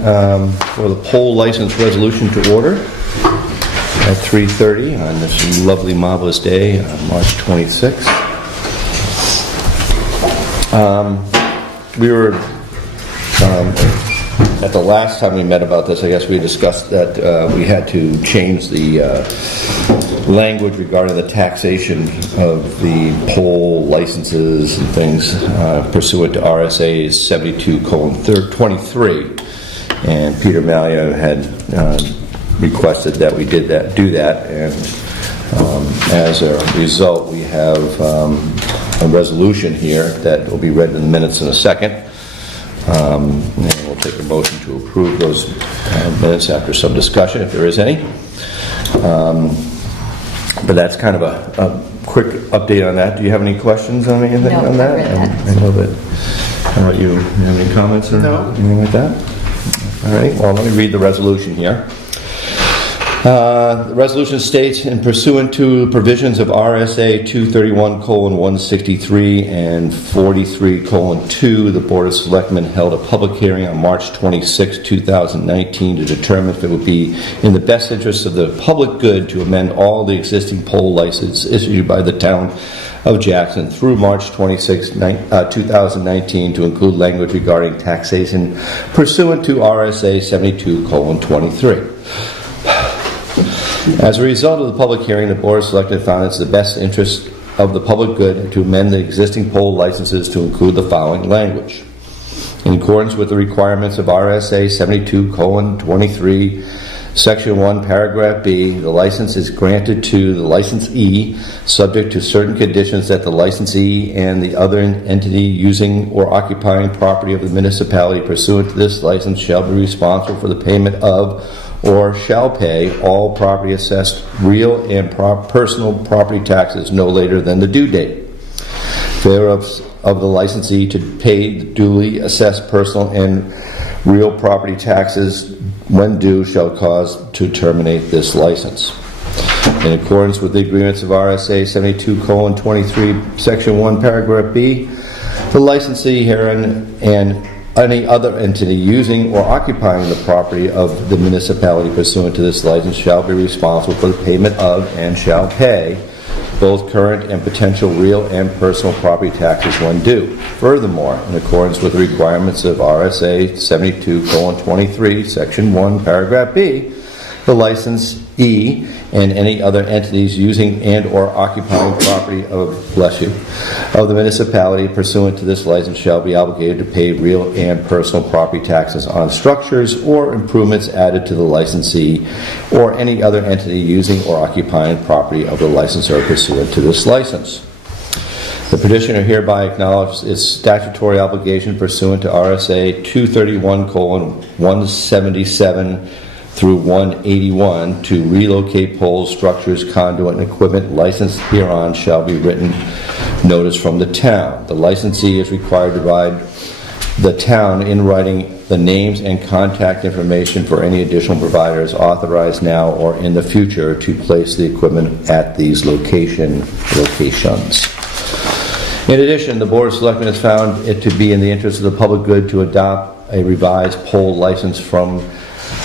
for the poll license resolution to order at 3:30 on this lovely, marvelous day, March 26th. We were, at the last time we met about this, I guess we discussed that we had to change the language regarding the taxation of the poll licenses and things pursuant to RSA 72:23, and Peter Malia had requested that we do that, and as a result we have a resolution here that will be read in the minutes in a second, and we'll take a motion to approve those minutes after some discussion if there is any. But that's kind of a quick update on that. Do you have any questions on anything on that? I know that. How about you? Do you have any comments or anything like that? All right. Well, let me read the resolution here. The resolution states, in pursuant to the provisions of RSA 231:163 and 43:2, the Board of Selectmen held a public hearing on March 26, 2019 to determine if it would be in the best interest of the public good to amend all the existing poll licenses issued by the town of Jackson through March 26, 2019 to include language regarding taxation pursuant to RSA 72:23. As a result of the public hearing, the Board of Selectmen found it's the best interest of the public good to amend the existing poll licenses to include the following language. In accordance with the requirements of RSA 72:23, Section 1, Paragraph B, the license is granted to the licensee subject to certain conditions that the licensee and the other entity using or occupying property of the municipality pursuant to this license shall be responsible for the payment of or shall pay all property assessed real and personal property taxes no later than the due date. Failure of the licensee to pay the duly assessed personal and real property taxes when due shall cause to terminate this license. In accordance with the agreements of RSA 72:23, Section 1, Paragraph B, the licensee herein and any other entity using or occupying the property of the municipality pursuant to this license shall be responsible for the payment of and shall pay both current and potential real and personal property taxes when due. Furthermore, in accordance with the requirements of RSA 72:23, Section 1, Paragraph B, the licensee and any other entities using and or occupying property of the municipality pursuant to this license shall be obligated to pay real and personal property taxes on structures or improvements added to the licensee or any other entity using or occupying property of the licensor pursuant to this license. The petitioner hereby acknowledges its statutory obligation pursuant to RSA 231:177 through 181 to relocate poles, structures, conduit, and equipment licensed hereon shall be written notice from the town. The licensee is required to provide the town in writing the names and contact information for any additional providers authorized now or in the future to place the equipment at these locations. In addition, the Board of Selectmen has found it to be in the interest of the public good to adopt a revised poll license from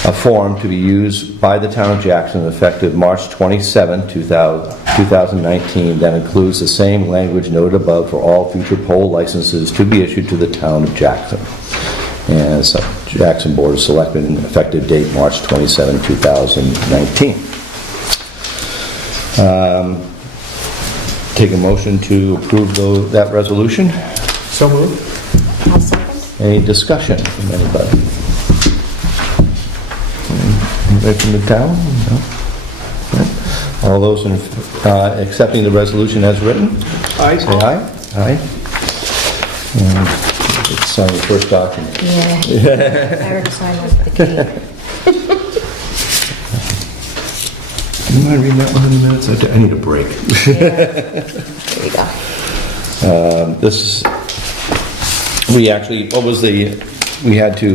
a form to be used by the town of Jackson effective March 27, 2019 that includes the same language noted above for all future poll licenses to be issued to the town of Jackson. And so, Jackson Board of Selectmen, effective date March 27, 2019. Take a motion to approve that resolution. So moved. I'll second. Any discussion from anybody? Anybody from the town? No? Okay. All those in accepting the resolution as written? Aye. Say aye. Aye. And let's sign the first document. Yeah. I already signed with the key. Do you mind reading that one in a minute? I need a break. Yeah. There you go. We had to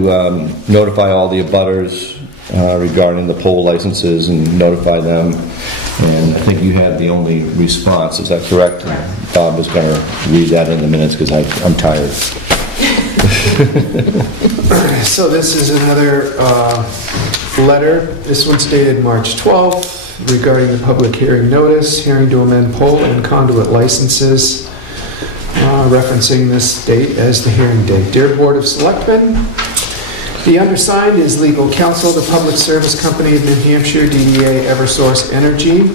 notify all the abutters regarding the poll licenses and notify them. And I think you had the only response, is that correct? Bob was going to read that in the minutes because I'm tired. So this is another letter. This one's dated March 12th regarding the public hearing notice, hearing to amend pole and conduit licenses, referencing this date as the hearing date. Dear Board of Selectmen, the undersigned is legal counsel to Public Service Company of New Hampshire, DBA Eversource Energy.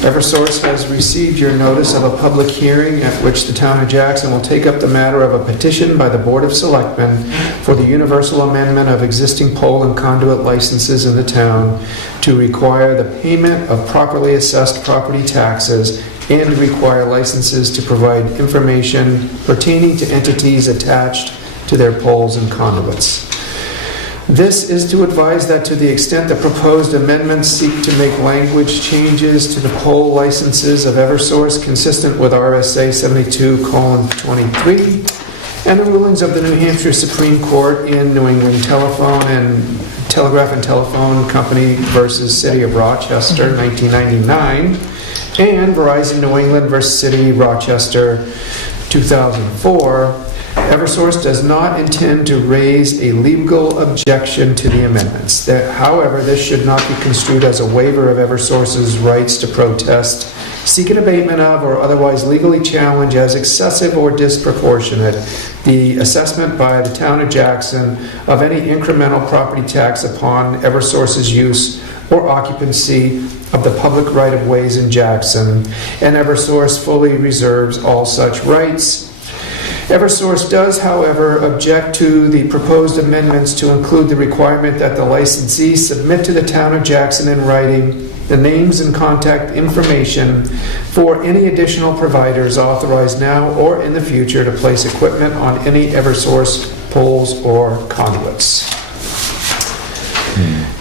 Eversource has received your notice of a public hearing at which the town of Jackson will take up the matter of a petition by the Board of Selectmen for the universal amendment of existing pole and conduit licenses in the town to require the payment of properly assessed property taxes and require licenses to provide information pertaining to entities attached to their poles and conduits. This is to advise that to the extent the proposed amendments seek to make language changes to the pole licenses of Eversource consistent with RSA 72:23 and the rulings of the New Hampshire Supreme Court in New England Telegraph and Telephone Company versus City of Rochester, 1999, and Verizon New England versus City of Rochester, 2004, Eversource does not intend to raise a legal objection to the amendments. However, this should not be construed as a waiver of Eversource's rights to protest, seek an abatement of, or otherwise legally challenge as excessive or disproportionate the assessment by the town of Jackson of any incremental property tax upon Eversource's use or occupancy of the public right-of-ways in Jackson, and Eversource fully reserves all such rights. Eversource does, however, object to the proposed amendments to include the requirement that the licensee submit to the town of Jackson in writing the names and contact information for any additional providers authorized now or in the future to place equipment on any Eversource poles or conduits.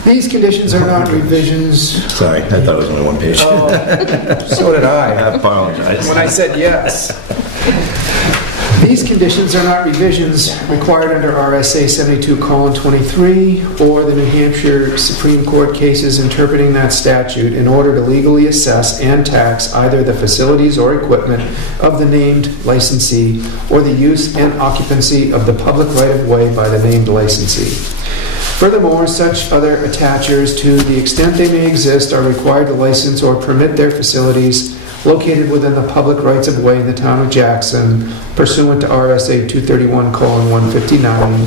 These conditions are not revisions. Sorry, I thought it was only one page. So did I. I apologize. When I said yes. These conditions are not revisions required under RSA 72:23 or the New Hampshire Supreme Court cases interpreting that statute in order to legally assess and tax either the facilities or equipment of the named licensee or the use and occupancy of the public right-of-way by the named licensee. Furthermore, such other attachers, to the extent they may exist, are required to license or permit their facilities located within the public rights-of-way in the town of Jackson, pursuant to RSA 231:159,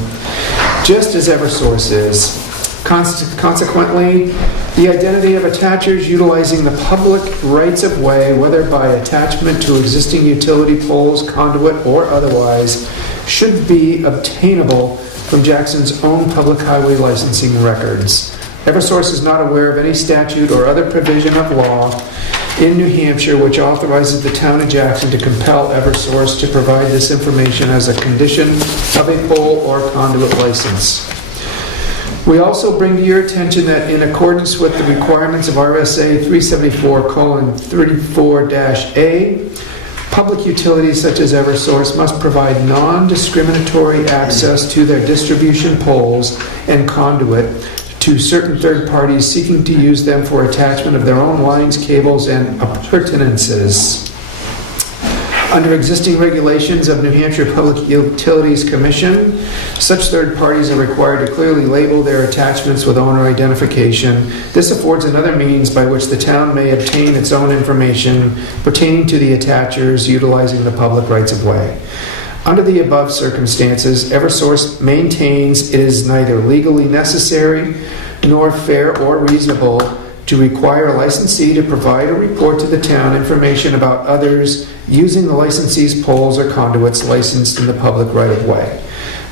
just as Eversource is. Consequently, the identity of attachers utilizing the public rights-of-way, whether by attachment to existing utility poles, conduit, or otherwise, should be obtainable from Jackson's own public highway licensing records. Eversource is not aware of any statute or other provision of law in New Hampshire which authorizes the town of Jackson to compel Eversource to provide this information as a condition of a pole or conduit license. We also bring to your attention that in accordance with the requirements of RSA 374:34-A, public utilities such as Eversource must provide non-discriminatory access to their distribution poles and conduit to certain third parties seeking to use them for attachment of their own lines, cables, and appurtenances. Under existing regulations of New Hampshire Public Utilities Commission, such third parties are required to clearly label their attachments with owner identification. This affords another means by which the town may obtain its own information pertaining to the attachers utilizing the public rights-of-way. Under the above circumstances, Eversource maintains it is neither legally necessary nor fair or reasonable to require a licensee to provide or report to the town information about others using the licensee's poles or conduits licensed in the public right-of-way.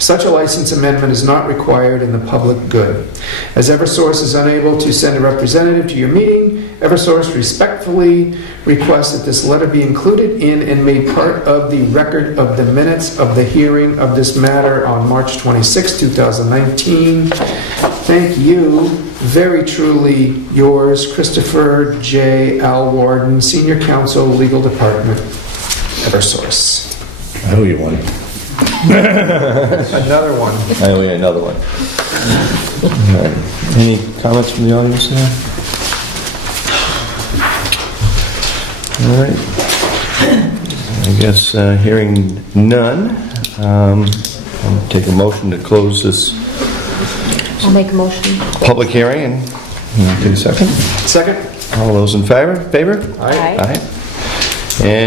Such a license amendment is not required in the public good. As Eversource is unable to send a representative to your meeting, Eversource respectfully requests that this letter be included in and made part of the record of the minutes of the hearing of this matter on March 26, 2019. Thank you. Very truly yours, Christopher J. L. Warden, Senior Counsel, Legal Department, Eversource. I owe you one. Another one. I owe you another one. All right. Any comments from the audience there? All right. I guess hearing none, Take a motion to close this I'll make a motion. public hearing, and take a second. Second? All those in favor? Aye. Aye. And